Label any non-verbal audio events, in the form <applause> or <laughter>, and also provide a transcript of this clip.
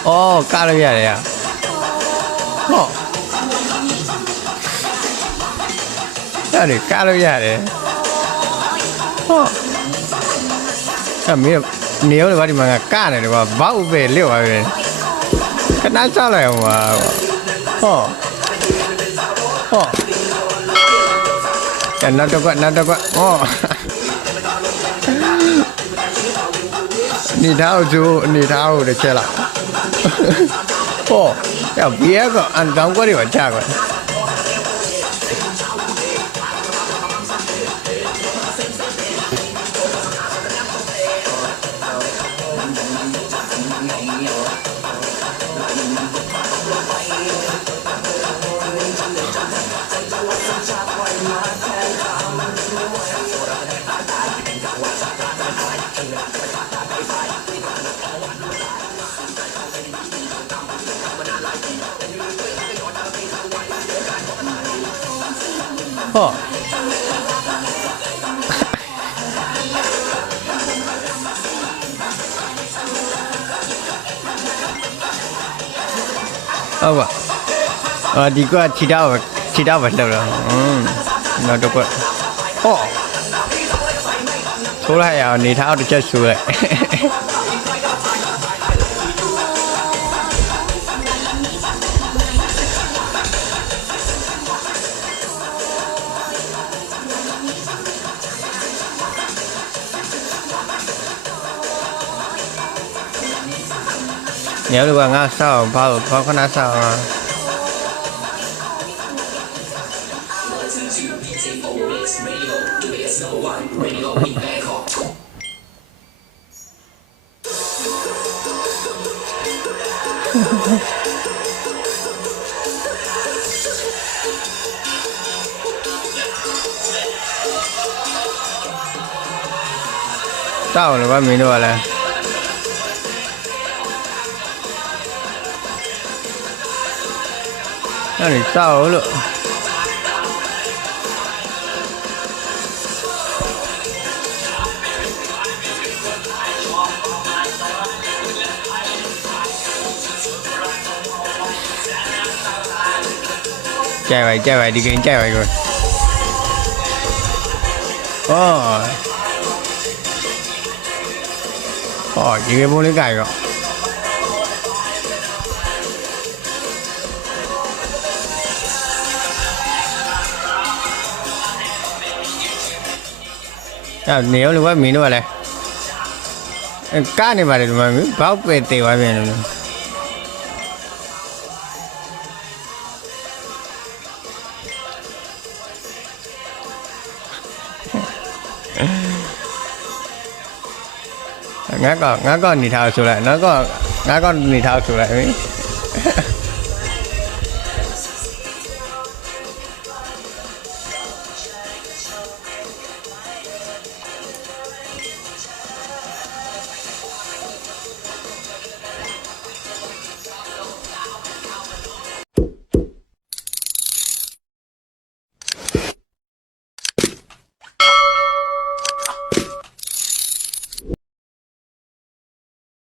။အော်ကားလိုက်ရတယ်ကဟော။ဟဲ့လေကားလိုက်ရတယ်။ဟော။ဆက်မေးနေရပါဒီမှာကားတယ်ကွာဘောက်ဥပယ်လျော့ပါပဲ။ခဏစားလိုက်အောင်ပါ။ဟော။ဟော။ဟဲ့နောက်တော့ကနောက်တော့ကဟော။နေသားတို့အနေသားတို့တစ်ချက်လား哦，要别的俺咱去。就勿吃个。<laughs> <music> 错。啊不，啊你个其他不其他不走了，嗯，那就不，哦，出来呀、啊，你他都结束了。nhớ được bằng sao bao con con sao à. Tao là ba Mình đô la. Đã này sao 让你到了。chạy vậy chạy vậy oh. oh, đi kiếm chạy vậy rồi ôi ôi chị kiếm mua lấy cày rồi အဲ့နေရောလို့ပဲမင်းတို့ကလည်းကားနေပါလေဒီမှာဘောက်ပဲတည်သွားပြန်တယ်ငါကငါကနေထားဆိုလိုက်နော်ကငါကနေထားဆိုလိုက်